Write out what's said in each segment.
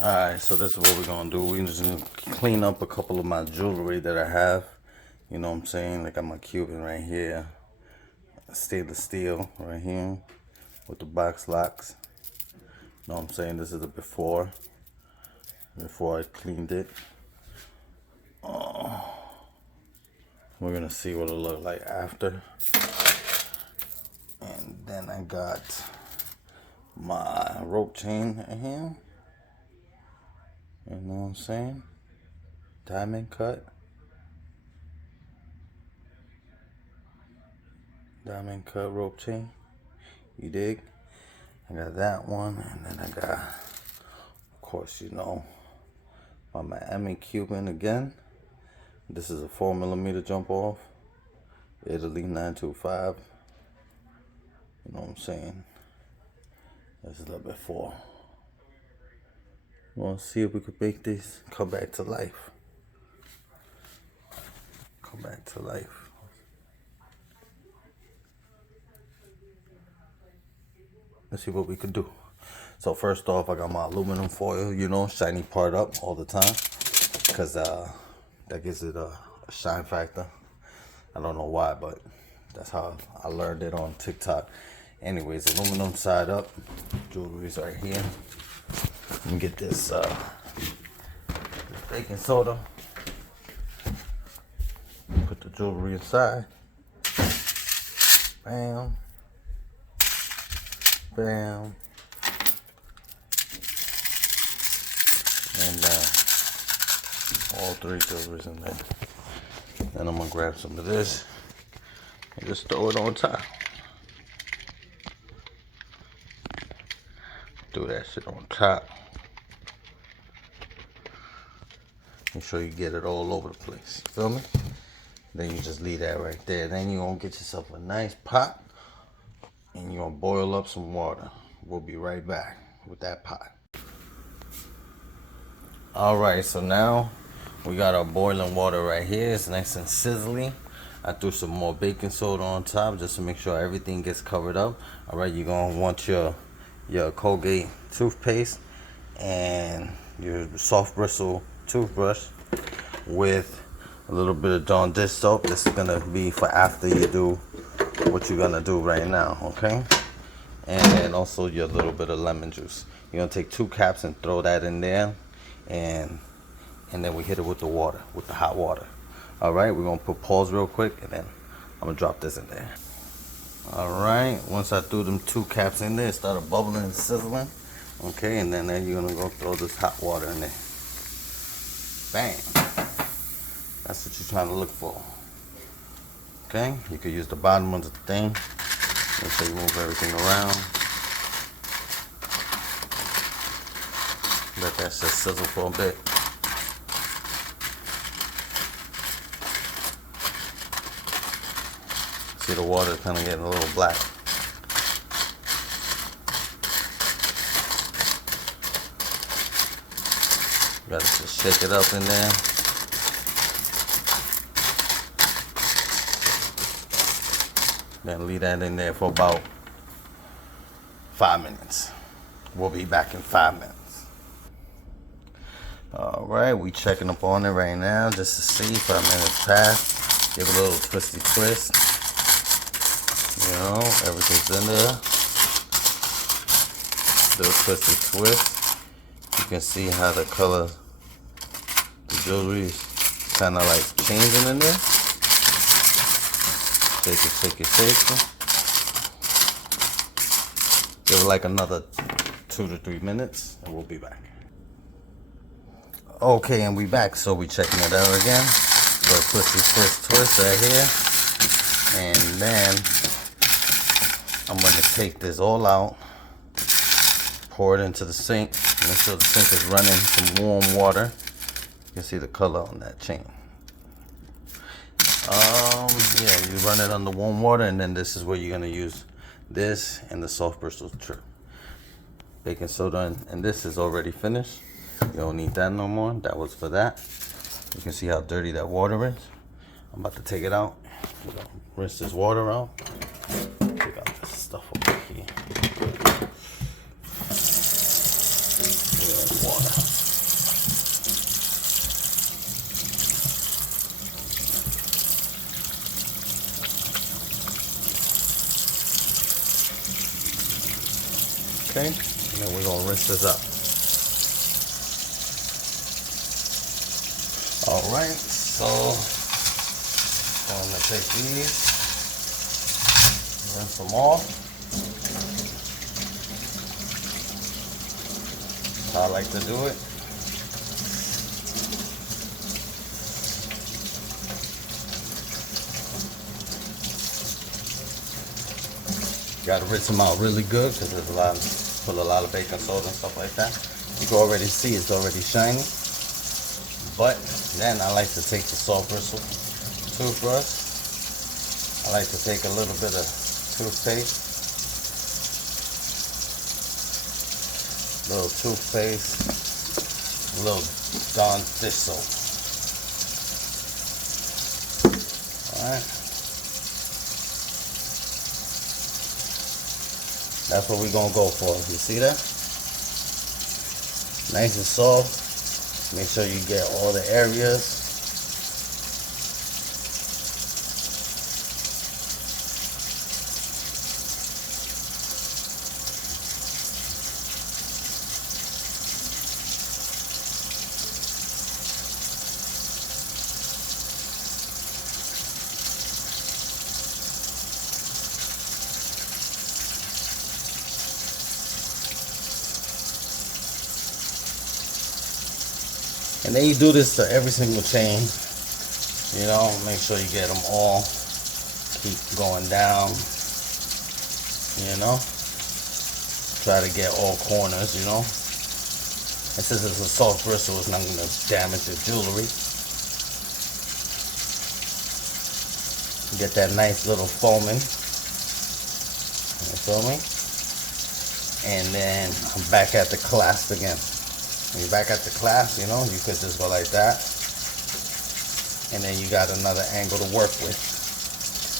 Alright, so this is what we're gonna do. We're just gonna clean up a couple of my jewelry that I have. You know what I'm saying? Like I got my Cuban right here, stainless steel right here with the box locks. You know what I'm saying? This is the before I cleaned it. We're gonna see what it'll look like after. And then I got my rope chain in here. You know what I'm saying? Diamond cut. Diamond cut rope chain. You dig? I got that one, and then I got, of course, you know, my Miami Cuban again. This is a 4mm jump off. Italy 925. You know what I'm saying? This is a little bit for. We'll see if we could make this come back to life. Come back to life. Let's see what we could do. So first off, I got my aluminum foil, you know, shiny part up all the time, because that gives it a shine factor. I don't know why, but that's how I learned it on TikTok. Anyways, aluminum side up, jewelry's right here. Let me get this baking soda. Put the jewelry inside. Bam. Bam. And all three jewelry's in there. Then I'm gonna grab some of this and just throw it on top. Do that shit on top. Make sure you get it all over the place. You feel me? Then you just leave that right there. Then you're gonna get yourself a nice pot and you're gonna boil up some water. We'll be right back with that pot. Alright, so now we got our boiling water right here. It's nice and sizzling. I threw some more baking soda on top just to make sure everything gets covered up. Alright, you're gonna want your Colgate toothpaste and your soft bristle toothbrush with a little bit of Dawn dish soap. This is gonna be for after you do what you're gonna do right now, okay? And then also your little bit of lemon juice. You're gonna take 2 caps and throw that in there, and then we hit it with the water, with the hot water. All right, we're gonna put pause real quick, and then I'm gonna drop this in there. All right, once I threw them 2 caps in there, it started bubbling and sizzling. Okay, and then you're gonna go throw this hot water in there. Bam. That's what you're trying to look for. Okay, you could use the bottom of the thing. Make sure you move everything around. Let that shit sizzle for a bit. See, the water kind of getting a little black. You gotta just shake it up in there. Then leave that in there for about 5 minutes. We'll be back in 5 minutes. All right, we checking up on it right now just to see. 5 minutes past. Give it a little twisty twist. You know, everything's in there. Little twisty twist. You can see how the color, the jewelry is kind of like changing in there. Shake it, shake it, shake it. Give it like another 2 to 3 minutes and we'll be back. Okay, and we back, so we checking it out again. Little twisty twist right here. And then I'm gonna take this all out, pour it into the sink. Make sure the sink is running some warm water. You can see the color on that chain. Yeah, you run it under warm water, and then this is where you're gonna use this and the soft bristle trim. Baking soda, and this is already finished. You don't need that no more. That was for that. You can see how dirty that water is. I'm about to take it out. We're gonna rinse this water out. Take out this stuff over here. Water. Okay, and then we're gonna rinse this up. All right, so I'm gonna take these, rinse them off. How I like to do it. Gotta rinse them out really good because there's put a lot of baking soda and stuff like that. You can already see it's already shiny. But then I like to take the soft bristle toothbrush. I like to take a little bit of toothpaste. A little Dawn dish soap. Alright. That's what we're gonna go for. You see that? Nice and soft. Make sure you get all the areas. And then you do this to every single chain, you know, make sure you get them all, keep going down, you know, try to get all corners, you know, and since it's a soft bristle, it's not going to damage your jewelry. Get that nice little foaming, you feel me? And then I'm back at the clasp again. When you're back at the clasp, you know, you could just go like that. And then you got another angle to work with.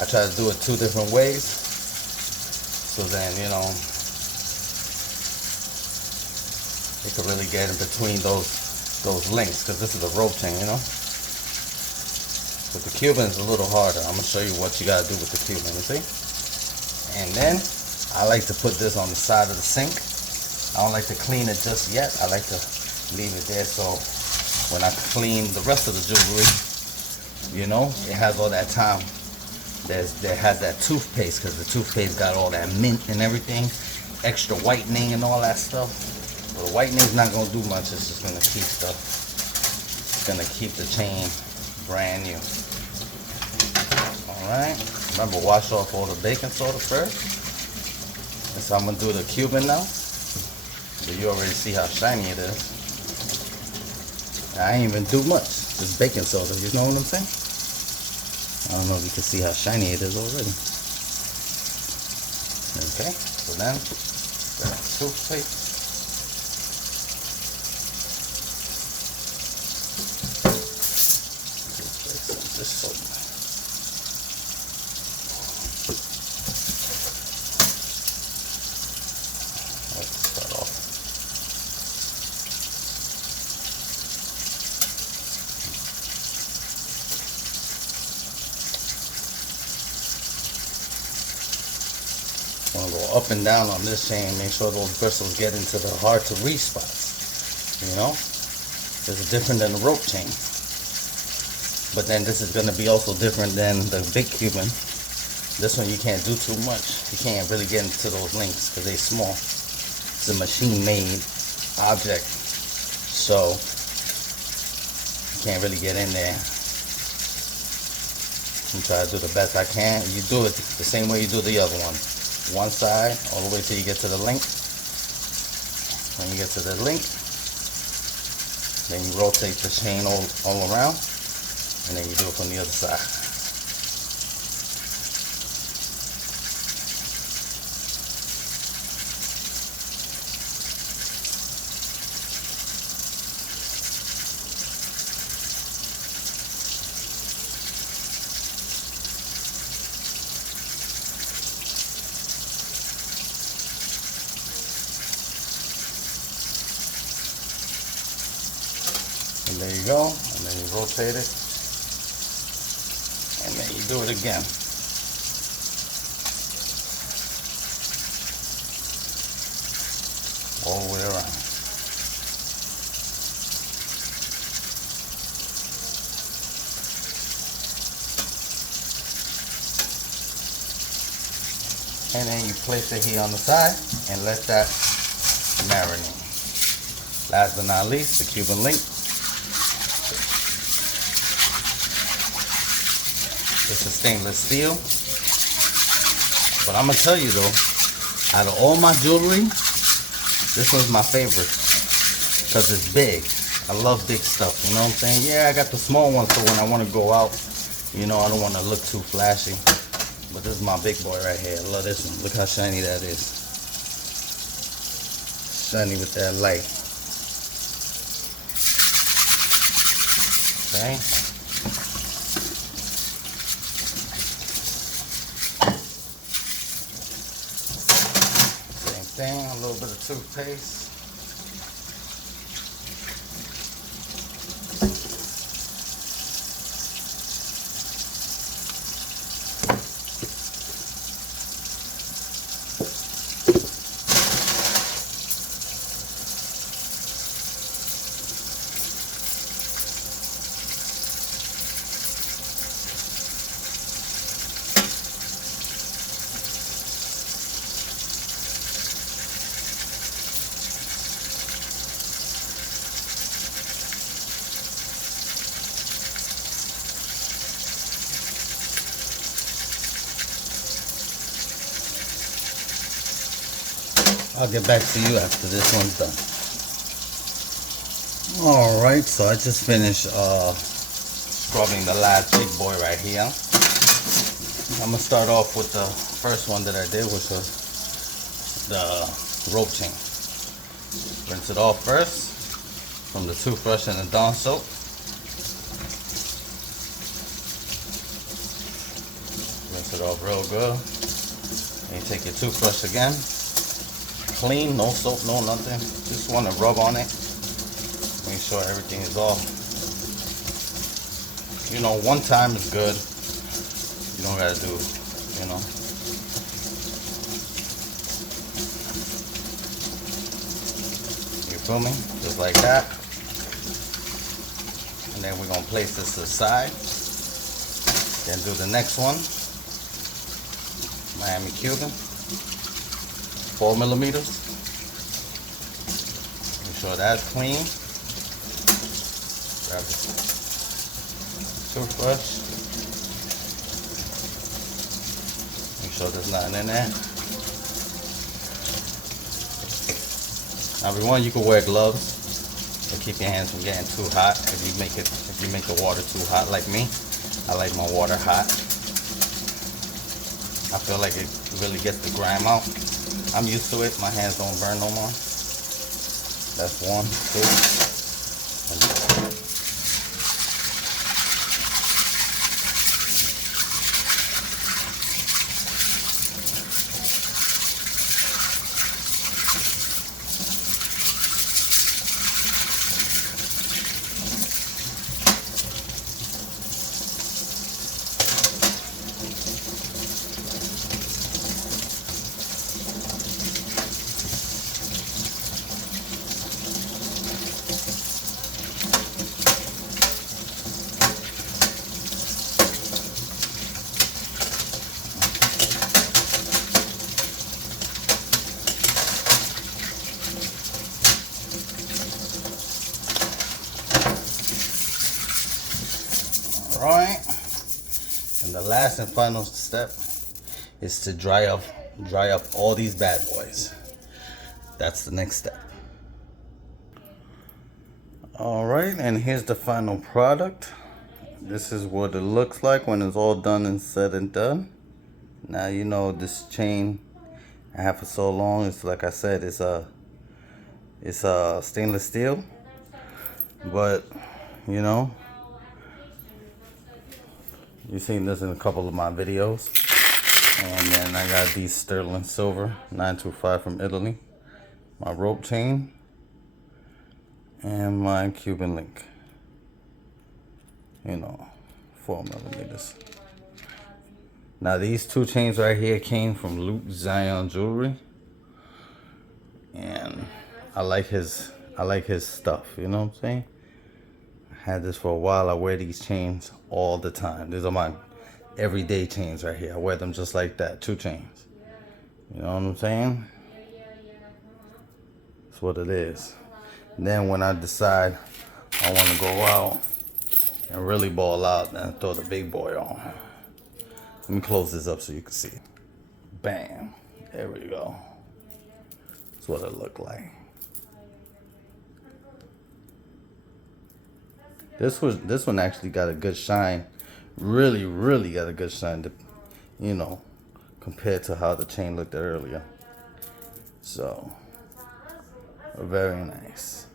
I try to do it 2 different ways. So then, you know, you can really get in between those links, because this is a rope chain, you know. But the Cuban is a little harder. I'm going to show you what you got to do with the Cuban, you see? And then, I like to put this on the side of the sink. I don't like to clean it just yet. I like to leave it there so when I clean the rest of the jewelry, you know, it has all that time. There has that toothpaste, because the toothpaste got all that mint and everything, extra whitening and all that stuff. But the whitening's not gonna do much. It's just gonna keep the chain brand new. All right. Remember, wash off all the baking soda first. And so I'm gonna do the Cuban now. So you already see how shiny it is. I ain't even do much. Just baking soda, you know what I'm saying? I don't know if you can see how shiny it is already. Okay, so then, toothpaste. Toothpaste and dish soap. Let's start off. I'm gonna go up and down on this chain, make sure those bristles get into the hard to reach spots. You know, this is different than the rope chain, but then this is gonna be also different than the big Cuban. This one you can't do too much. You can't really get into those links because they're small. It's a machine-made object, so you can't really get in there. I'm trying to do the best I can. You do it the same way you do the other one. One side all the way till you get to the link. When you get to the link, then you rotate the chain all around, and then you do it from the other side. there you go. And then you rotate it. And then you do it again. All the way around. And then you place it here on the side and let that marinate. Last but not least, the Cuban link. It's a stainless steel. But I'm gonna tell you though, out of all my jewelry, this one's my favorite because it's big. I love big stuff, you know what I'm saying? Yeah, I got the small one, so when I want to go out, you know, I don't want to look too flashy. But this is my big boy right here. I love this one. Look how shiny that is. Shiny with that light. Okay. Same thing, a little bit of toothpaste. I'll get back to you after this one's done. Alright, so I just finished scrubbing the last big boy right here. I'm going to start off with the first one that I did, which was the rope chain. Rinse it off first from the toothbrush and the Dawn soap. Rinse it off real good. And you take your toothbrush again. Clean, no soap, no nothing. Just want to rub on it. Make sure everything is off. You know, one time is good. You don't gotta do, you know. You feel me? Just like that. And then we're gonna place this to the side. Then do the next one. Miami Cuban. 4 millimeters. Make sure that's clean. Grab the toothbrush. Make sure there's nothing in there. Now, everyone, you can wear gloves to keep your hands from getting too hot. If you make the water too hot, like me, I like my water hot. I feel like it really gets the grime out. I'm used to it. My hands don't burn no more. That's 1, 2. Right, and the last and final step is to dry up all these bad boys. That's the next step. All right, and here's the final product. This is what it looks like when it's all done and said and done. Now, you know, this chain I have for so long, it's like I said, it's a stainless steel, but you know, you've seen this in a couple of my videos. And then I got these sterling silver 925 from Italy, my rope chain, and my Cuban link. You know, 4mm. Now these two chains right here came from Luke Zion Jewelry, and I like his stuff. You know what I'm saying? I had this for a while. I wear these chains all the time. These are my everyday chains right here. I wear them just like that, 2 chains. You know what I'm saying? That's what it is. And then when I decide I want to go out and really ball out, then throw the big boy on. Let me close this up so you can see. Bam. There we go. That's what it looked like. This one actually got a good shine. Really got a good shine, you know, compared to how the chain looked earlier. So, very nice.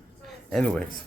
Anyways,